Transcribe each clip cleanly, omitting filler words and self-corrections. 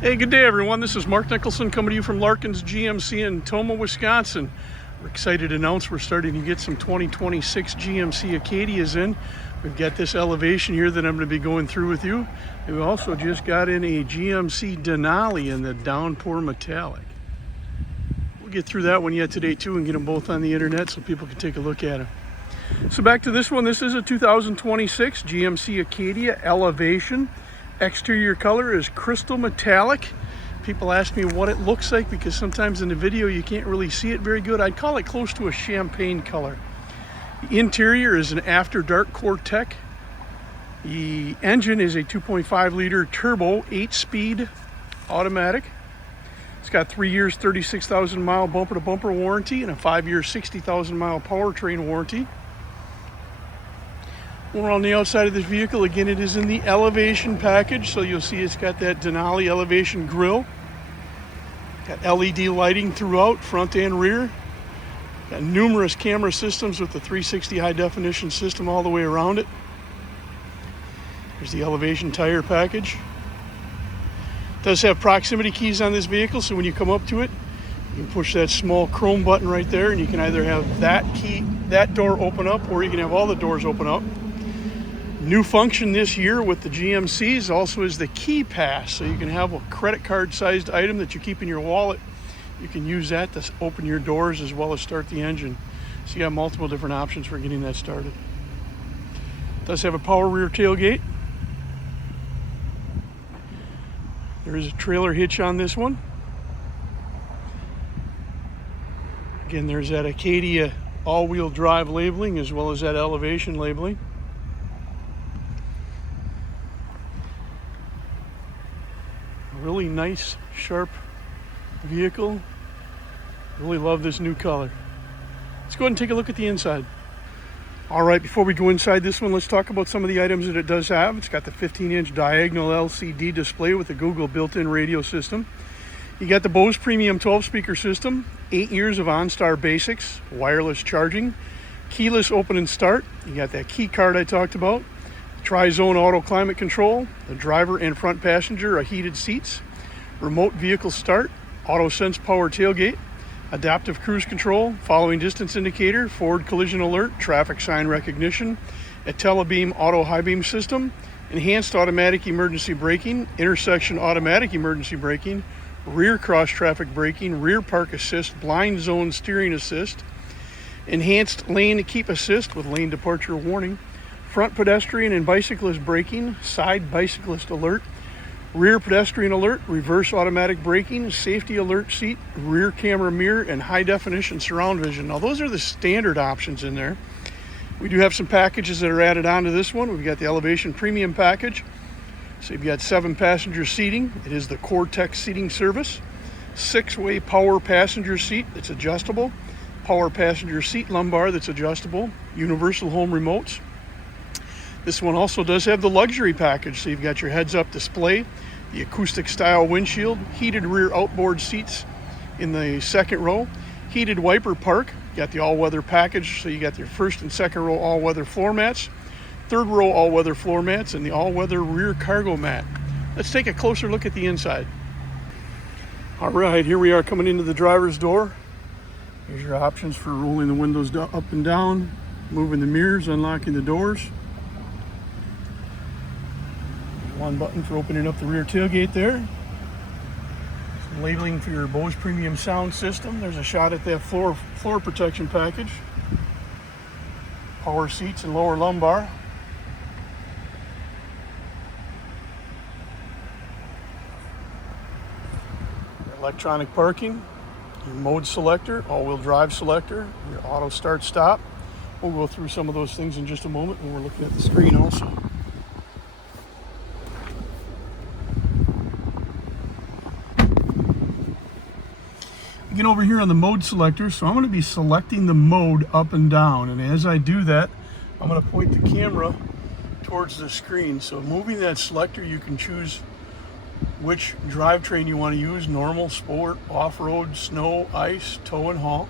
Hey, good day everyone. This is Mark Nicholson coming to you from Larkins GMC in Tomah, Wisconsin. We're excited to announce we're starting to get some 2026 GMC Acadias in. We've got this elevation here that I'm going to be going through with you. And we also just got in a GMC Denali in the downpour metallic. We'll get through that one yet today too and get them both on the internet so people can take a look at them. So back to this one. This is a 2026 GMC Acadia Elevation. Exterior color is crystal metallic. People ask me what it looks like because sometimes in the video you can't really see it very good. I'd call it close to a champagne color. The interior is an after dark Core-Tec. The engine is a 2.5 liter turbo 8-speed automatic. It's got 3 years 36,000 mile bumper to bumper warranty and a 5-year 60,000 mile powertrain warranty. When we're on the outside of this vehicle, again, it is in the elevation package, so you'll see it's got that Denali elevation grille. Got LED lighting throughout, front and rear. Got numerous camera systems with the 360 high definition system all the way around it. There's the elevation tire package. It does have proximity keys on this vehicle, so when you come up to it, you can push that small chrome button right there, and you can either have that door open up, or you can have all the doors open up. New function this year with the GMCs also is the key pass, so you can have a credit card sized item that you keep in your wallet. You can use that to open your doors as well as start the engine. So you have multiple different options for getting that started. It does have a power rear tailgate. There is a trailer hitch on this one. Again, there's that Acadia all-wheel drive labeling as well as that elevation labeling. Really nice, sharp vehicle. Really love this new color. Let's go ahead and take a look at the inside. All right, before we go inside this one, let's talk about some of the items that it does have. It's got the 15-inch diagonal LCD display with the Google built-in radio system. You got the Bose Premium 12-speaker system, 8 years of OnStar basics, wireless charging, keyless open and start. You got that key card I talked about. Tri-zone auto climate control, the driver and front passenger are heated seats, remote vehicle start, auto sense power tailgate, adaptive cruise control, following distance indicator, forward collision alert, traffic sign recognition, a telebeam auto high beam system, enhanced automatic emergency braking, intersection automatic emergency braking, rear cross traffic braking, rear park assist, blind zone steering assist, enhanced lane keep assist with lane departure warning, front pedestrian and bicyclist braking, side bicyclist alert, rear pedestrian alert, reverse automatic braking, safety alert seat, rear camera mirror, and high definition surround vision. Now those are the standard options in there. We do have some packages that are added onto this one. We've got the Elevation Premium package. So you've got 7 passenger seating. It is the Core-Tec seating service. 6-way power passenger seat that's adjustable. Power passenger seat lumbar that's adjustable. Universal home remotes. This one also does have the luxury package, so you've got your heads-up display, the acoustic style windshield, heated rear outboard seats in the second row, heated wiper park, you got the all-weather package, so you got your first and second row all-weather floor mats, third row all-weather floor mats, and the all-weather rear cargo mat. Let's take a closer look at the inside. All right, here we are coming into the driver's door. Here's your options for rolling the windows up and down, moving the mirrors, unlocking the doors. One button for opening up the rear tailgate there. Some labeling for your Bose Premium sound system. There's a shot at that floor protection package. Power seats and lower lumbar. Electronic parking, your mode selector, all-wheel drive selector, your auto start stop. We'll go through some of those things in just a moment when we're looking at the screen also. Get over here on the mode selector, so I'm going to be selecting the mode up and down, and as I do that I'm going to point the camera towards the screen. So moving that selector, you can choose which drivetrain you want to use: normal, sport, off-road, snow, ice, tow and haul.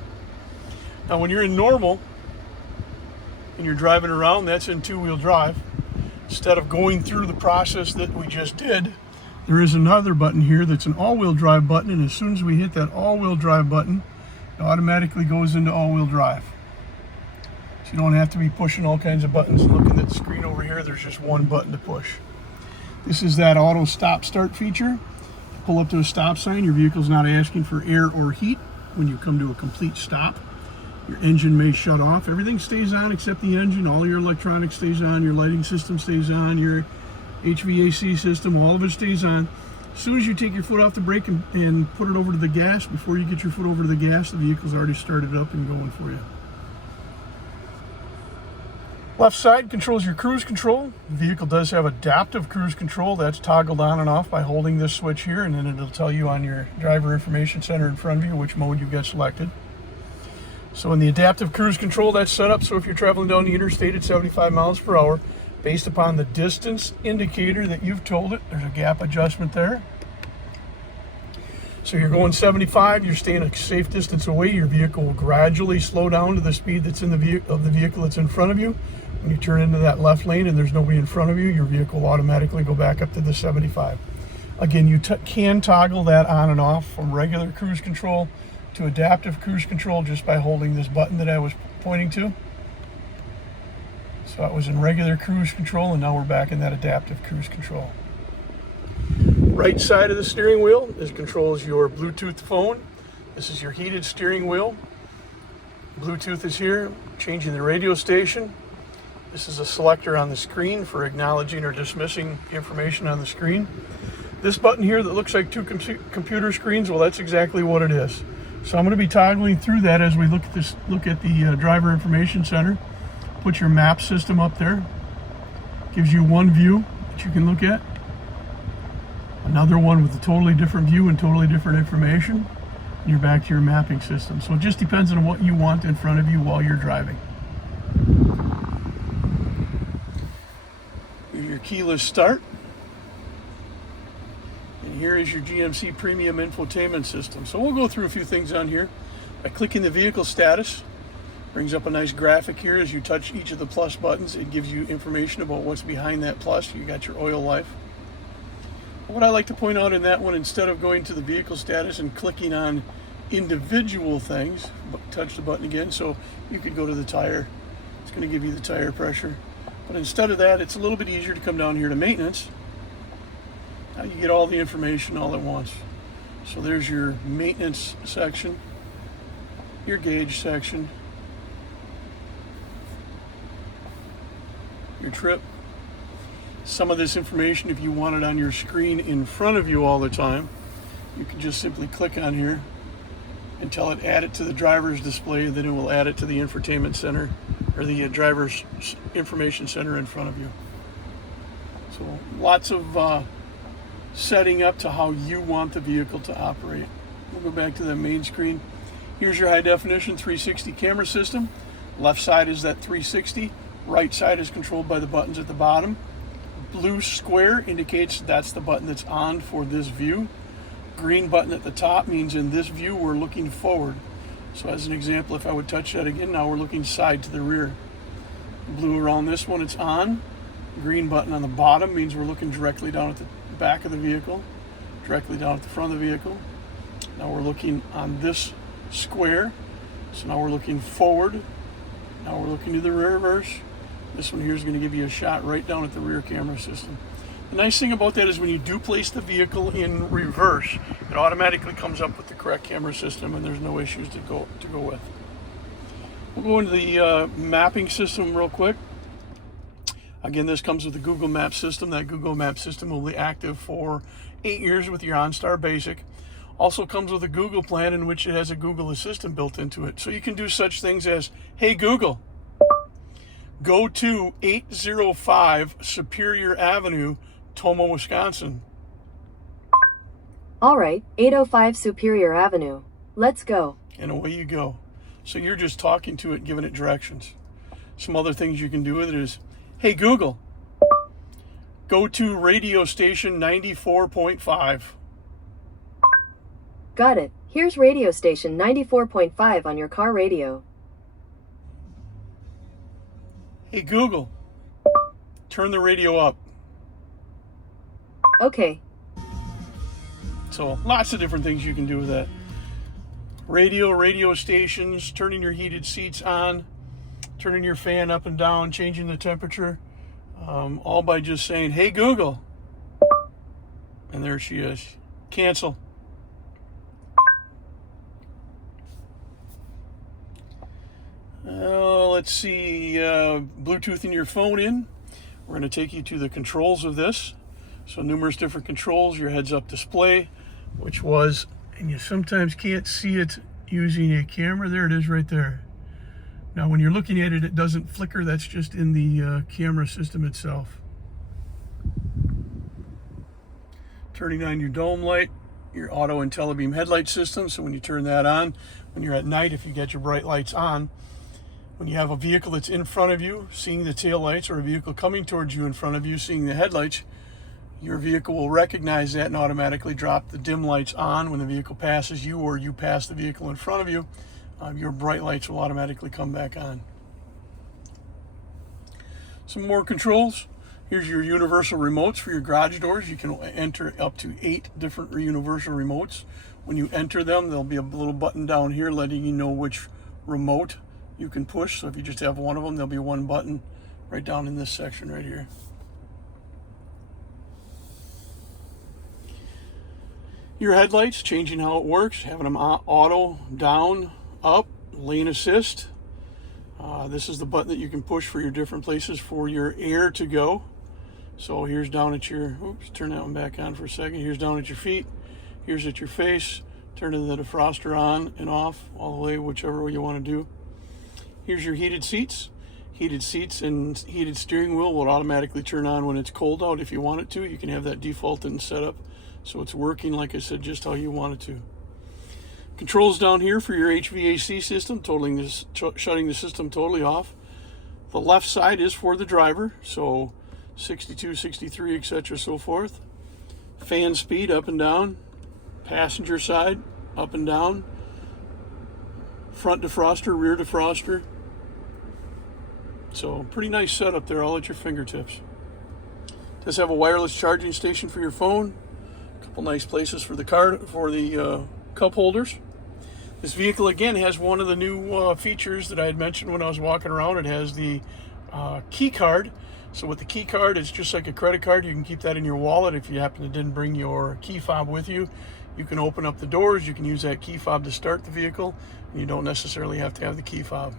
Now when you're in normal and you're driving around, that's in two-wheel drive. Instead of going through the process that we just did, There is another button here that's an all-wheel drive button, and as soon as we hit that all-wheel drive button, it automatically goes into all-wheel drive. So you don't have to be pushing all kinds of buttons and looking at the screen over here. There's just one button to push. This is that auto stop start feature. Pull up to a stop sign, your vehicle's not asking for air or heat. When you come to a complete stop, your engine may shut off. Everything stays on except the engine. All your electronics stays on, your lighting system stays on, your HVAC system, all of it stays on. As soon as you take your foot off the brake and put it over to the gas, before you get your foot over to the gas, the vehicle's already started up and going for you. Left side controls your cruise control. The vehicle does have adaptive cruise control. That's toggled on and off by holding this switch here, and then it'll tell you on your driver information center in front of you which mode you've got selected. So in the adaptive cruise control, that's set up so if you're traveling down the interstate at 75 miles per hour, based upon the distance indicator that you've told it, there's a gap adjustment there. So you're going 75, you're staying a safe distance away, your vehicle will gradually slow down to the speed that's in the vehicle that's in front of you. When you turn into that left lane and there's nobody in front of you, your vehicle will automatically go back up to the 75. Again, you can toggle that on and off from regular cruise control to adaptive cruise control just by holding this button that I was pointing to. So I was in regular cruise control, and now we're back in that adaptive cruise control. Right side of the steering wheel controls your Bluetooth phone. This is your heated steering wheel. Bluetooth is here, changing the radio station. This is a selector on the screen for acknowledging or dismissing information on the screen. This button here that looks like two computer screens, well, that's exactly what it is. So I'm going to be toggling through that as we look at the driver information center. Put your map system up there. Gives you one view that you can look at. Another one with a totally different view and totally different information. And you're back to your mapping system. So it just depends on what you want in front of you while you're driving. Here's your keyless start. And here is your GMC Premium Infotainment System. So we'll go through a few things on here. By clicking the vehicle status, brings up a nice graphic here. As you touch each of the plus buttons, it gives you information about what's behind that plus. You got your oil life. What I like to point out in that one, instead of going to the vehicle status and clicking on individual things, touch the button again, so you could go to the tire. It's going to give you the tire pressure. But instead of that, it's a little bit easier to come down here to maintenance. Now you get all the information all at once. So there's your maintenance section, your gauge section, your trip. Some of this information, if you want it on your screen in front of you all the time, you can just simply click on here and tell it add it to the driver's display, then it will add it to the infotainment center or the driver's information center in front of you. So lots of setting up to how you want the vehicle to operate. We'll go back to the main screen. Here's your high definition 360 camera system. Left side is that 360. Right side is controlled by the buttons at the bottom. Blue square indicates that's the button that's on for this view. Green button at the top means in this view we're looking forward. So as an example, if I would touch that again, now we're looking side to the rear. Blue around this one, it's on. Green button on the bottom means we're looking directly down at the back of the vehicle, directly down at the front of the vehicle. Now we're looking on this square. So now we're looking forward. Now we're looking to the reverse. This one here is going to give you a shot right down at the rear camera system. The nice thing about that is when you do place the vehicle in reverse, it automatically comes up with the correct camera system and there's no issues to go with. We'll go into the mapping system real quick. Again, this comes with the Google Maps system. That Google Maps system will be active for 8 years with your OnStar Basic. Also comes with a Google plan in which it has a Google Assistant built into it. So you can do such things as, hey Google, go to 805 Superior Avenue, Tomah, Wisconsin. All right, 805 Superior Avenue. Let's go. And away you go. So you're just talking to it, giving it directions. Some other things you can do with it is, hey Google, go to radio station 94.5. Got it. Here's radio station 94.5 on your car radio. Hey Google, turn the radio up. Okay. So lots of different things you can do with that. Radio stations, turning your heated seats on, turning your fan up and down, changing the temperature, all by just saying, "Hey Google," and there she is. Cancel. Let's see, Bluetoothing your phone in. We're going to take you to the controls of this. So numerous different controls, your heads-up display, which was, and you sometimes can't see it using a camera. There it is right there. Now when you're looking at it, it doesn't flicker. That's just in the camera system itself. Turning on your dome light, your auto and telebeam headlight system. So when you turn that on, when you're at night, if you get your bright lights on, when you have a vehicle that's in front of you, seeing the tail lights, or a vehicle coming towards you in front of you, seeing the headlights, your vehicle will recognize that and automatically drop the dim lights on when the vehicle passes you or you pass the vehicle in front of you. Your bright lights will automatically come back on. Some more controls. Here's your universal remotes for your garage doors. You can enter up to 8 different universal remotes. When you enter them, there'll be a little button down here letting you know which remote you can push. So if you just have one of them, there'll be one button right down in this section right here. Your headlights, changing how it works, having them auto, down, up, lane assist. This is the button that you can push for your different places for your air to go. So here's down at your, oops, turn that one back on for a second. Here's down at your feet, here's at your face, turning the defroster on and off all the way, whichever way you want to do. Here's your heated seats. Heated seats and heated steering wheel will automatically turn on when it's cold out if you want it to. You can have that default and set up so it's working, like I said, just how you want it to. Controls down here for your HVAC system, shutting the system totally off. The left side is for the driver, so 62, 63, etc., so forth. Fan speed up and down. Passenger side up and down. Front defroster, rear defroster. So pretty nice setup there, all at your fingertips. Does have a wireless charging station for your phone. A couple nice places for the cup holders. This vehicle again has one of the new features that I had mentioned when I was walking around. It has the key card. So with the key card, it's just like a credit card. You can keep that in your wallet. If you happen to didn't bring your key fob with you, you can open up the doors. You can use that key fob to start the vehicle. And you don't necessarily have to have the key fob.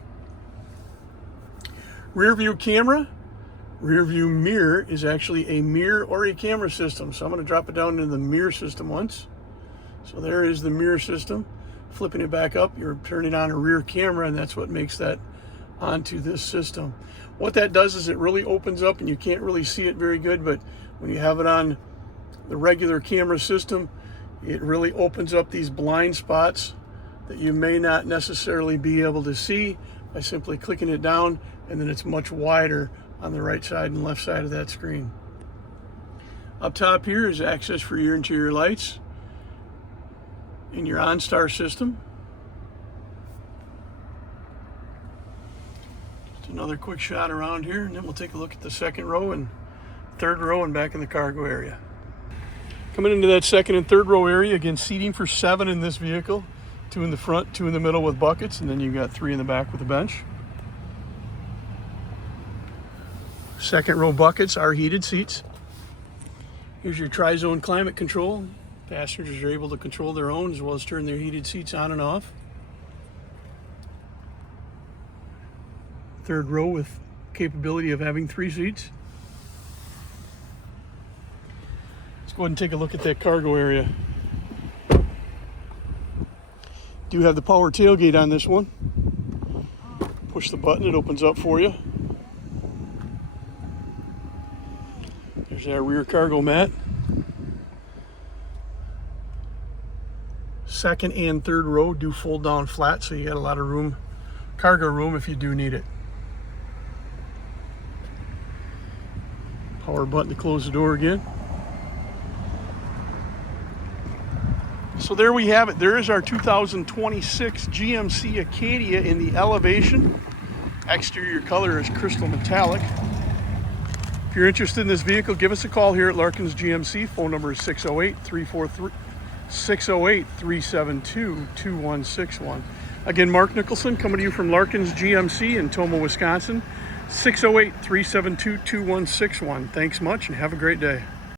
Rear view camera. Rear view mirror is actually a mirror or a camera system. So I'm going to drop it down into the mirror system once. So there is the mirror system. Flipping it back up, you're turning on a rear camera, and that's what makes that onto this system. What that does is it really opens up, and you can't really see it very good, but when you have it on the regular camera system, it really opens up these blind spots that you may not necessarily be able to see by simply clicking it down, and then it's much wider on the right side and left side of that screen. Up top here is access for your interior lights in your OnStar system. Just another quick shot around here, and then we'll take a look at the second row and third row and back in the cargo area. Coming into that second and third row area, again, seating for 7 in this vehicle. 2 in the front, 2 in the middle with buckets, and then you've got 3 in the back with a bench. Second row buckets are heated seats. Here's your tri-zone climate control. Passengers are able to control their own as well as turn their heated seats on and off. Third row with capability of having 3 seats. Let's go ahead and take a look at that cargo area. Do have the power tailgate on this one. Push the button, it opens up for you. There's our rear cargo mat. Second and third row do fold down flat, so you got a lot of room, cargo room if you do need it. Power button to close the door again. So there we have it. There is our 2026 GMC Acadia in the Elevation. Exterior color is crystal metallic. If you're interested in this vehicle, give us a call here at Larkins GMC. Phone number is 608-343 608-372-2161. Again, Mark Nicholson coming to you from Larkins GMC in Tomah, Wisconsin. 608-372-2161. Thanks much and have a great day.